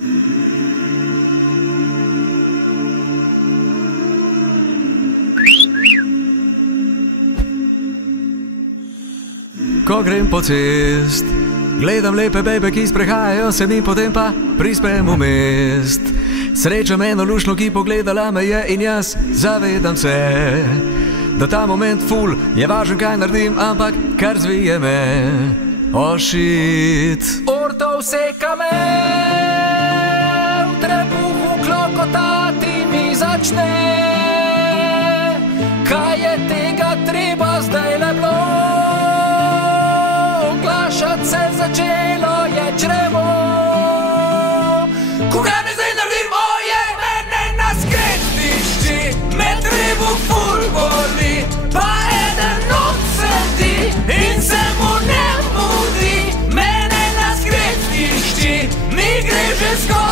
Ko grem po cest, gledam lepe bebe, ki sprehajajo se mi, potem pa prispem v mest. Srečam eno luštno, ki pogledala me je, in jaz zavedam se, da ta moment ful je važen, kaj naredim, ampak kar zvije me. Oh shit. Orto vseka me, v trebuhu klokotati mi začne. Kaj je tega treba zdaj le bilo? Oglašati se začelo je črevo. Koga mi zdaj naredim, oje, mene na skretišči, me trebuh ful boli, pa eden not sedi in se mu ne mudi. Mene na skretišči, mi gre že skoro.